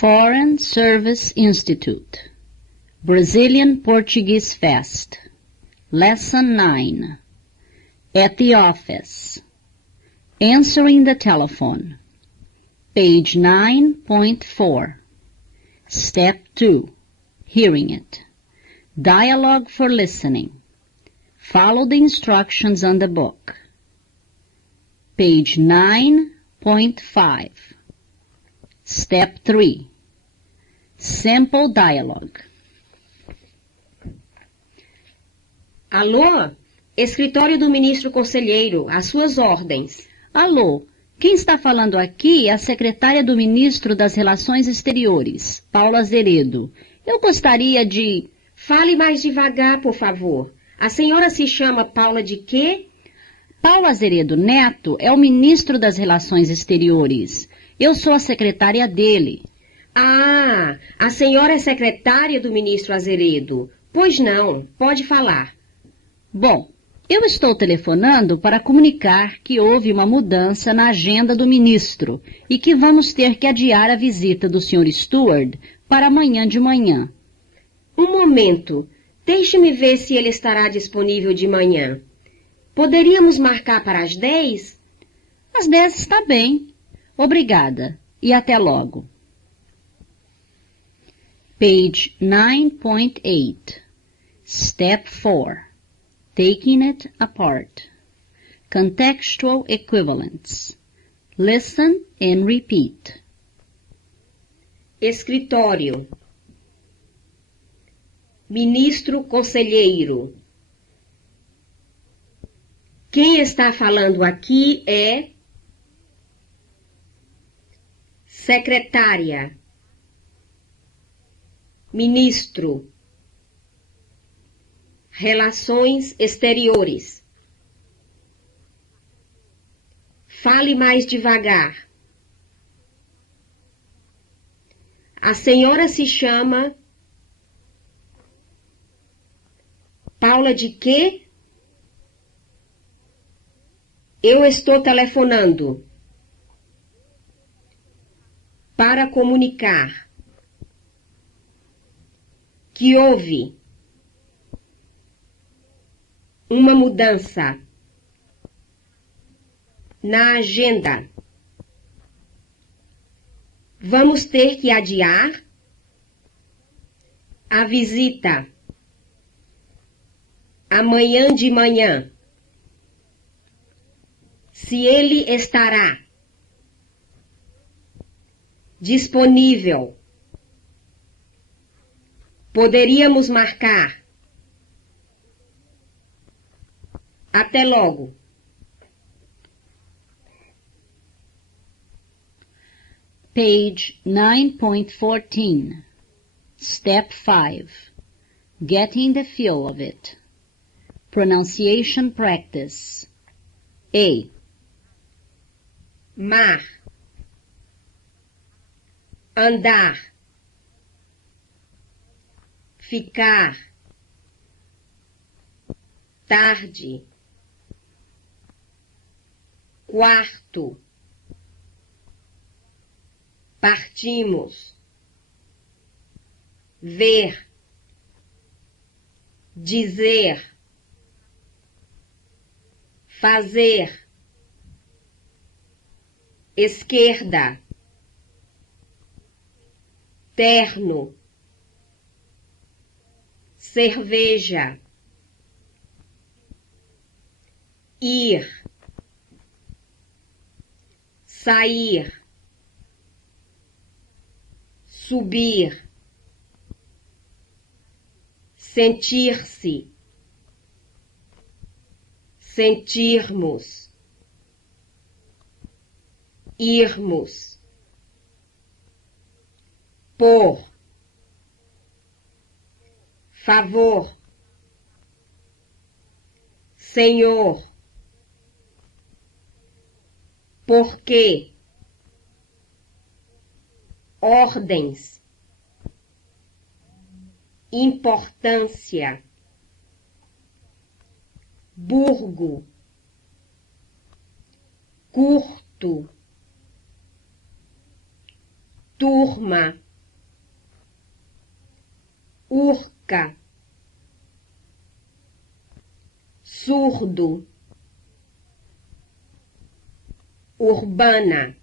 Foreign Service Institute, Brazilian Portuguese Fest, Lesson 9, At the Office, Answering the Telephone, page 9.4, Step 2, Hearing It, Dialogue for Listening, Follow the instructions on the book, page 9.5, Step 3, Sample Dialogue. Alô? Escritório do Ministro Conselheiro, às suas ordens. Alô, quem está falando aqui é a secretária do Ministro das Relações Exteriores, Paula Azeredo. Eu gostaria de... Fale mais devagar, por favor. A senhora se chama Paula de quê? Paula Azeredo Neto é o Ministro das Relações Exteriores. Eu sou a secretária dele. Ah, a senhora é secretária do Ministro Azeredo. Pois não, pode falar. Bom, eu estou telefonando para comunicar que houve uma mudança na agenda do ministro e que vamos ter que adiar a visita do Sr. Stewart para amanhã de manhã. Um momento, deixe-me ver se ele estará disponível de manhã. Poderíamos marcar para as 10? Às 10 está bem. Obrigada e até logo. Page 9.8, Step 4, Taking It Apart, Contextual Equivalence. Listen and repeat. Escritório. Ministro Conselheiro. Quem está falando aqui é... Secretária. Ministro. Relações Exteriores. Fale mais devagar. A senhora se chama... Paula de quê? Eu estou telefonando para comunicar que houve uma mudança na agenda. Vamos ter que adiar a visita amanhã de manhã. Se ele estará disponível, poderíamos marcar. Até logo. Page 9.14, Step 5, Getting the Feel of It. Pronunciation Practice. A. Mar. Andar. Ficar. Tarde. Quarto. Partimos. Ver. Dizer. Fazer. Esquerda. Terno. Cerveja. Ir. Sair. Subir. Sentir-se. Sentirmos. Irmos. Por. Favor. Senhor. Porquê. Ordens. Importância. Burgo. Curto. Turma. urca, surdo, urbana.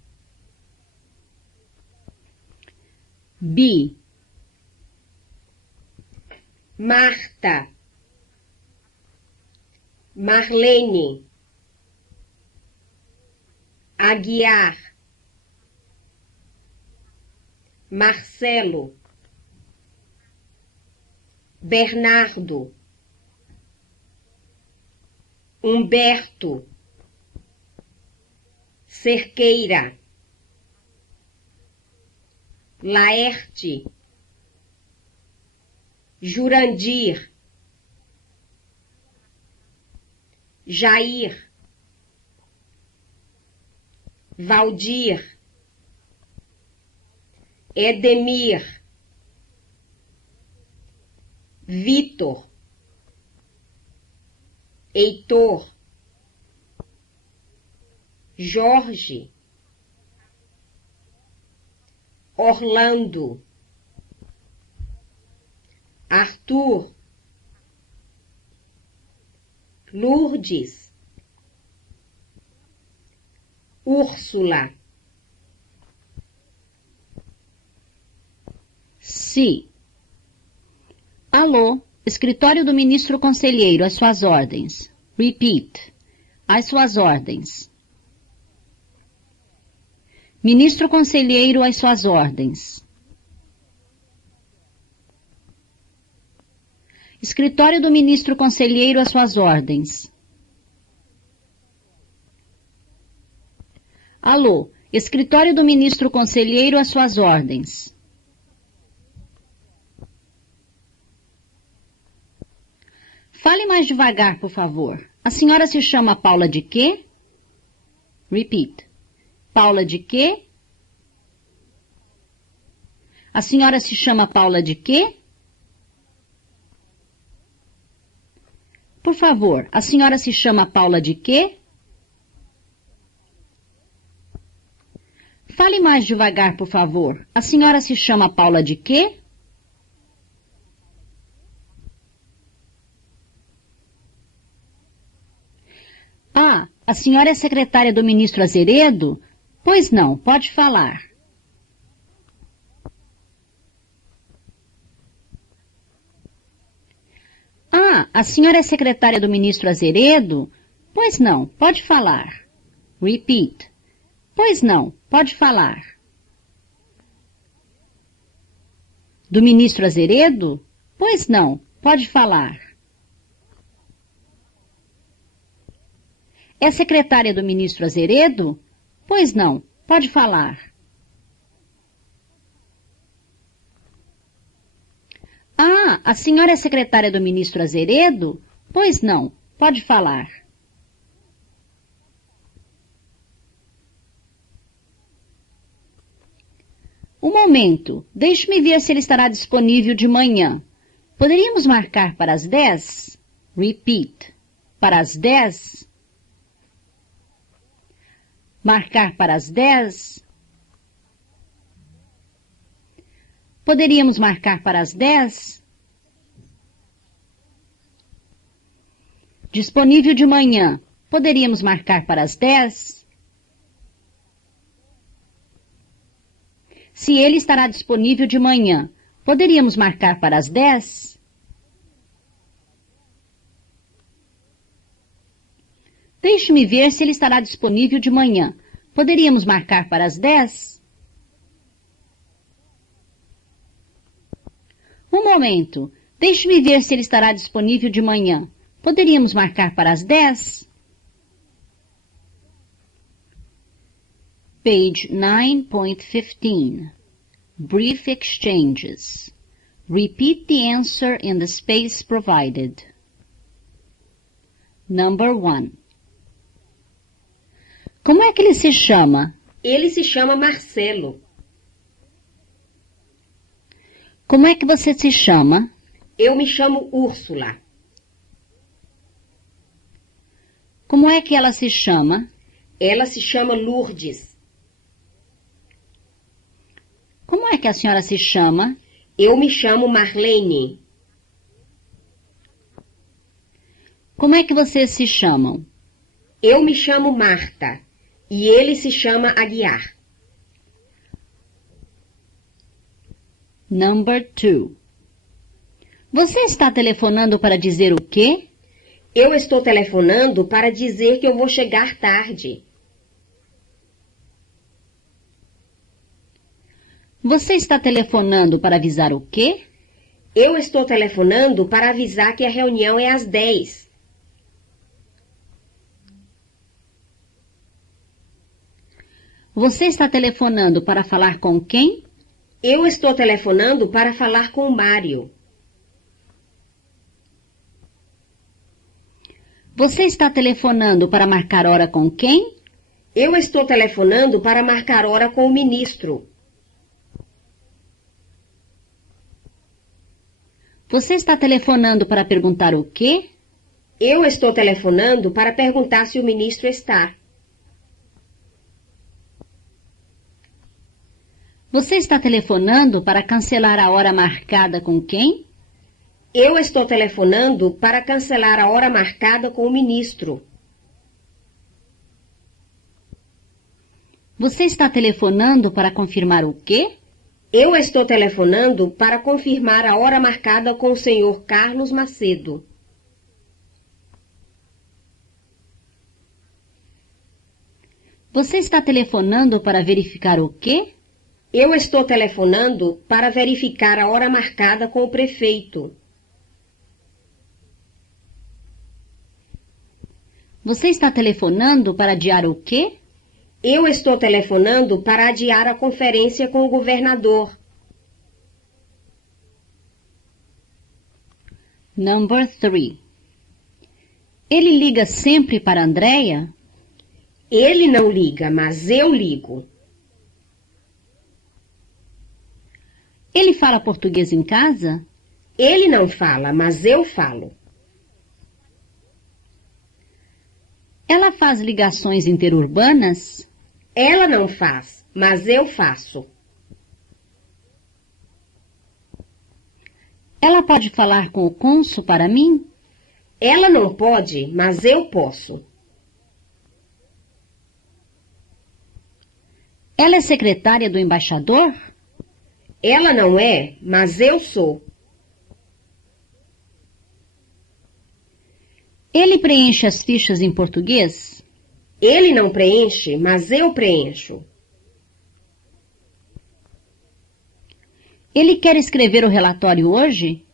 B. Marta, Marlene, Aguiar, Marcelo, Bernardo, Humberto, Cerqueira, Laerte, Jurandir, Jair, Valdir, Edemir, Vitor, Heitor, Jorge, Orlando, Arthur, Lourdes, Úrsula. C. Alô, escritório do ministro conselheiro, às suas ordens. Repeat. Às suas ordens. Ministro conselheiro, às suas ordens. Escritório do ministro conselheiro, às suas ordens. Alô, escritório do ministro conselheiro, às suas ordens. Fale mais devagar, por favor. A senhora se chama Paula de quê? Repeat. Paula de quê? A senhora se chama Paula de quê? Por favor, a senhora se chama Paula de quê? Fale mais devagar, por favor. A senhora se chama Paula de quê? Ah, a senhora é secretária do ministro Azeredo? Pois não, pode falar. Ah, a senhora é secretária do ministro Azeredo? Pois não, pode falar. Repeat. Pois não, pode falar. Do ministro Azeredo? Pois não, pode falar. É secretária do ministro Azeredo? Pois não, pode falar. Ah, a senhora é secretária do ministro Azeredo? Pois não, pode falar. Um momento, deixe-me ver se ele estará disponível de manhã. Poderíamos marcar para as 10? Repeat. Para as 10? Marcar para as 10? Poderíamos marcar para as 10? Disponível de manhã. Poderíamos marcar para as 10? Se ele estará disponível de manhã, poderíamos marcar para as 10? Deixe-me ver se ele estará disponível de manhã. Poderíamos marcar para as 10? Um momento. Deixe-me ver se ele estará disponível de manhã. Poderíamos marcar para as 10? Page 9.15. Brief exchanges. Repeat the answer in the space provided. Number 1. Como é que ele se chama? Ele se chama Marcelo. Como é que você se chama? Eu me chamo Úrsula. Como é que ela se chama? Ela se chama Lourdes. Como é que a senhora se chama? Eu me chamo Marlene. Como é que vocês se chamam? Eu me chamo Marta e ele se chama Aguiar. Number 2. Você está telefonando para dizer o quê? Eu estou telefonando para dizer que eu vou chegar tarde. Você está telefonando para avisar o quê? Eu estou telefonando para avisar que a reunião é às 10. Você está telefonando para falar com quem? Eu estou telefonando para falar com o Mário. Você está telefonando para marcar hora com quem? Eu estou telefonando para marcar hora com o ministro. Você está telefonando para perguntar o quê? Eu estou telefonando para perguntar se o ministro está. Você está telefonando para cancelar a hora marcada com quem? Eu estou telefonando para cancelar a hora marcada com o ministro. Você está telefonando para confirmar o quê? Eu estou telefonando para confirmar a hora marcada com o senhor Carlos Macedo. Você está telefonando para verificar o quê? Eu estou telefonando para verificar a hora marcada com o prefeito. Você está telefonando para adiar o quê? Eu estou telefonando para adiar a conferência com o governador. Number 3. Ele liga sempre para Andréia? Ele não liga, mas eu ligo. Ele fala português em casa? Ele não fala, mas eu falo. Ela faz ligações interurbanas? Ela não faz, mas eu faço. Ela pode falar com o cônsul para mim? Ela não pode, mas eu posso. Ela é secretária do embaixador? Ela não é, mas eu sou. Ele preenche as fichas em português? Ele não preenche, mas eu preencho. Ele quer escrever o relatório hoje?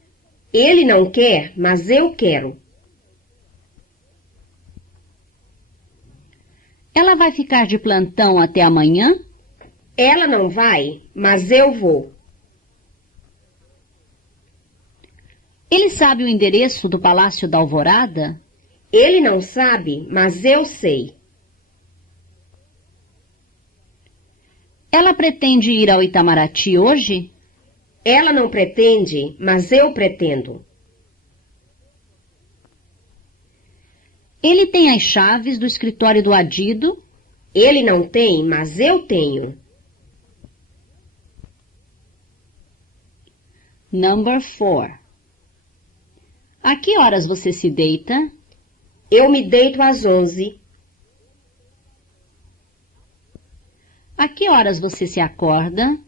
Ele não quer, mas eu quero. Ela vai ficar de plantão até amanhã? Ela não vai, mas eu vou. Ele sabe o endereço do Palácio da Alvorada? Ele não sabe, mas eu sei. Ela pretende ir ao Itamaraty hoje? Ela não pretende, mas eu pretendo. Ele tem as chaves do escritório do Adido? Ele não tem, mas eu tenho. Number 4. A que horas você se deita? Eu me deito às 11. A que horas você se acorda?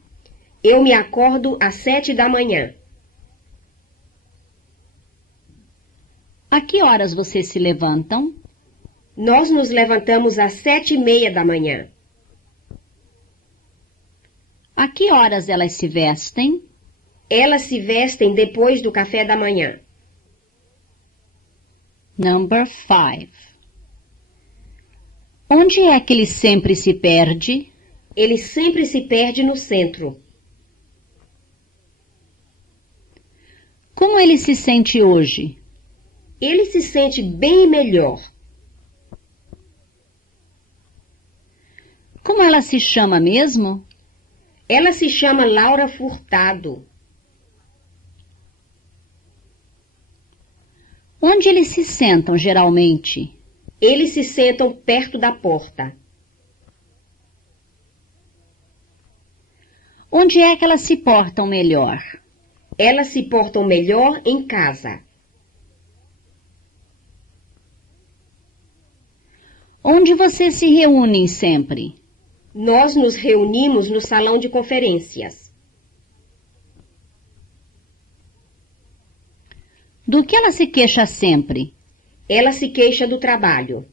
Eu me acordo às 7 da manhã. A que horas vocês se levantam? Nós nos levantamos às 7:30 da manhã. A que horas elas se vestem? Elas se vestem depois do café da manhã. Number 5. Onde é que ele sempre se perde? Ele sempre se perde no centro. Como ele se sente hoje? Ele se sente bem melhor. Como ela se chama mesmo? Ela se chama Laura Furtado. Onde eles se sentam geralmente? Eles se sentam perto da porta. Onde é que elas se portam melhor? Elas se portam melhor em casa. Onde vocês se reúnem sempre? Nós nos reunimos no salão de conferências. Do que ela se queixa sempre? Ela se queixa do trabalho.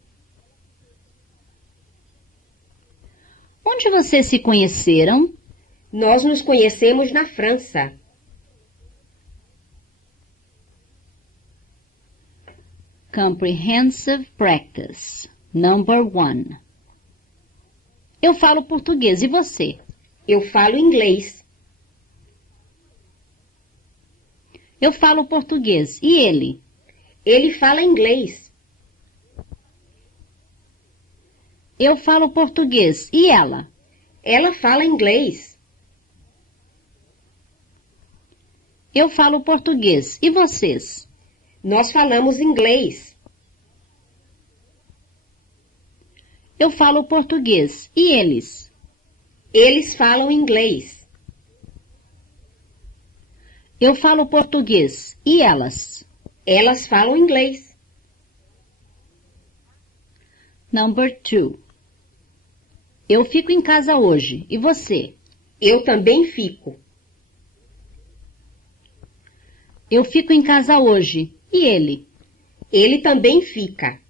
Onde vocês se conheceram? Nós nos conhecemos na França. Comprehensive Practice. Number 1. Eu falo português, e você? Eu falo inglês. Eu falo português, e ele? Ele fala inglês. Eu falo português, e ela? Ela fala inglês. Eu falo português, e vocês? Nós falamos inglês. Eu falo português, e eles? Eles falam inglês. Eu falo português, e elas? Elas falam inglês. Number 2. Eu fico em casa hoje, e você? Eu também fico. Eu fico em casa hoje, e ele? Ele também fica.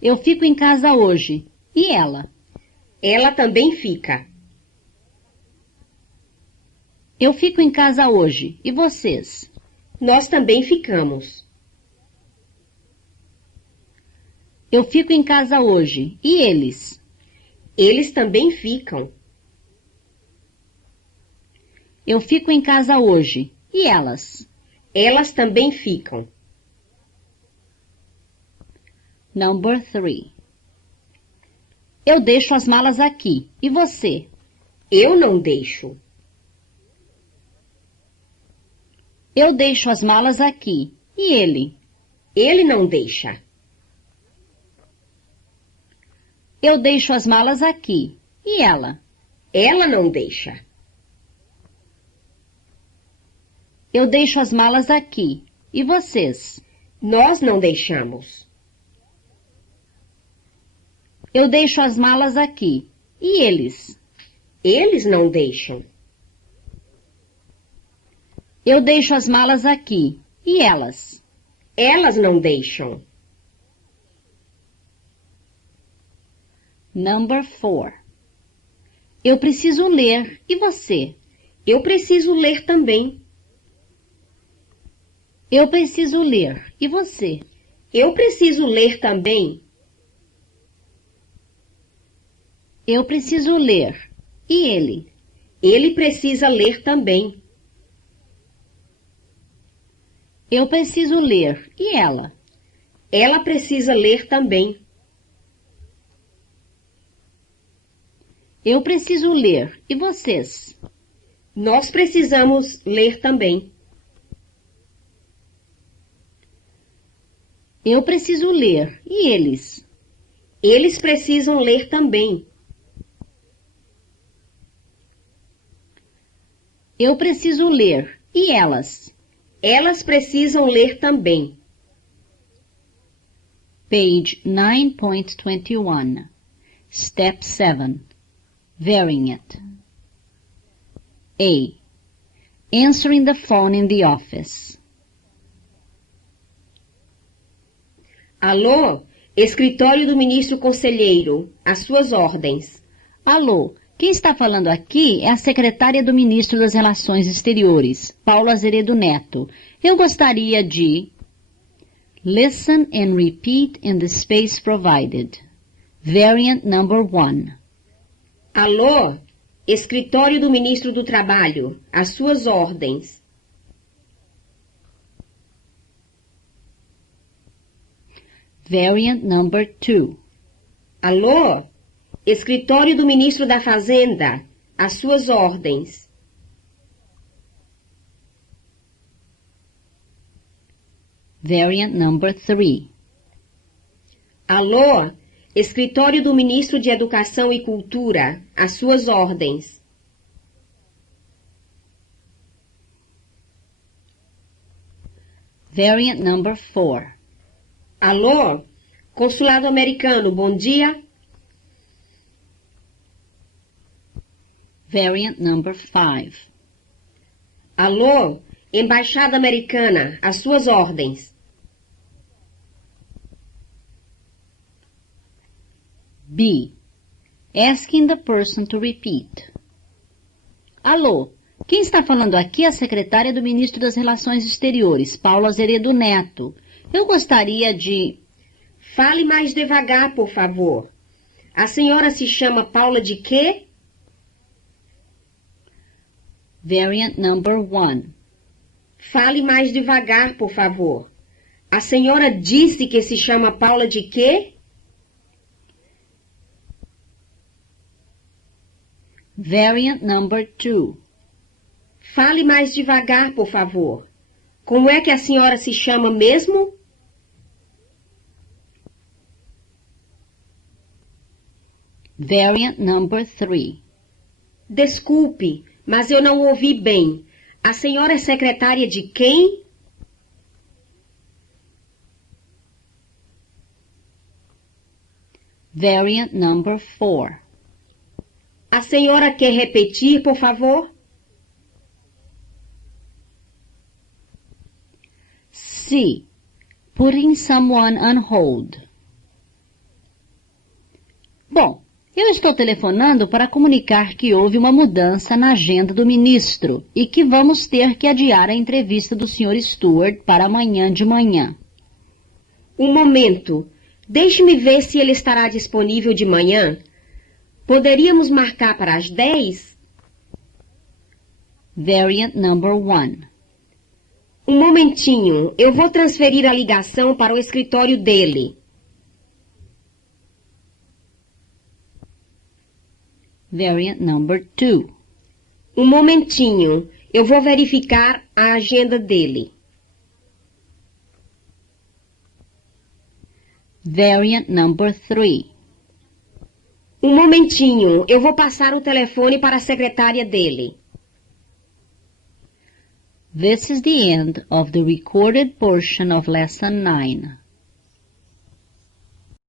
Eu fico em casa hoje, e ela? Ela também fica. Eu fico em casa hoje, e vocês? Nós também ficamos. Eu fico em casa hoje, e eles? Eles também ficam. Eu fico em casa hoje, e elas? Elas também ficam. Number 3. Eu deixo as malas aqui, e você? Eu não deixo. Eu deixo as malas aqui, e ele? Ele não deixa. Eu deixo as malas aqui, e ela? Ela não deixa. Eu deixo as malas aqui, e vocês? Nós não deixamos. Eu deixo as malas aqui, e eles? Eles não deixam. Eu deixo as malas aqui, e elas? Elas não deixam. Number 4. Eu preciso ler, e você? Eu preciso ler também. Eu preciso ler, e você? Eu preciso ler também. Eu preciso ler, e ele? Ele precisa ler também. Eu preciso ler, e ela? Ela precisa ler também. Eu preciso ler, e vocês? Nós precisamos ler também. Eu preciso ler, e eles? Eles precisam ler também. Eu preciso ler, e elas? Elas precisam ler também. Page 9.21. Step 7. Varying it. A. Answering the phone in the office. Alô? Escritório do ministro conselheiro. Às suas ordens. Alô? Quem está falando aqui é a secretária do ministro das Relações Exteriores, Paulo Azeredo Neto. Eu gostaria de... Listen and repeat in the space provided. Variant number 1. Alô? Escritório do ministro do Trabalho. Às suas ordens. Variant number 2. Alô? Escritório do ministro da Fazenda. Às suas ordens. Variant number 3. Alô? Escritório do ministro de Educação e Cultura. Às suas ordens. Variant number 4. Alô? Consulado americano, bom dia. Variant number 5. Alô? Embaixada americana, às suas ordens. B. Asking the person to repeat. Alô? Quem está falando aqui é a secretária do Ministro das Relações Exteriores, Paulo Azeredo Neto. Eu gostaria de... Fale mais devagar, por favor. A senhora se chama Paula de quê? Variant number 1. Fale mais devagar, por favor. A senhora disse que se chama Paula de quê? Variant number 2. Fale mais devagar, por favor. Como é que a senhora se chama mesmo? Variant number 3. Desculpe, mas eu não ouvi bem. A senhora é secretária de quem? Variant number 4. A senhora quer repetir, por favor? C. Putting someone on hold. Bom, eu estou telefonando para comunicar que houve uma mudança na agenda do ministro e que vamos ter que adiar a entrevista do Sr. Stewart para amanhã de manhã. Um momento. Deixe-me ver se ele estará disponível de manhã. Poderíamos marcar para as 10? Variant number 1. Um momentinho. Eu vou transferir a ligação para o escritório dele. Variant number 2. Um momentinho. Eu vou verificar a agenda dele. Variant number 3. Um momentinho. Eu vou passar o telefone para a secretária dele. This is the end of the recorded portion of Lesson 9.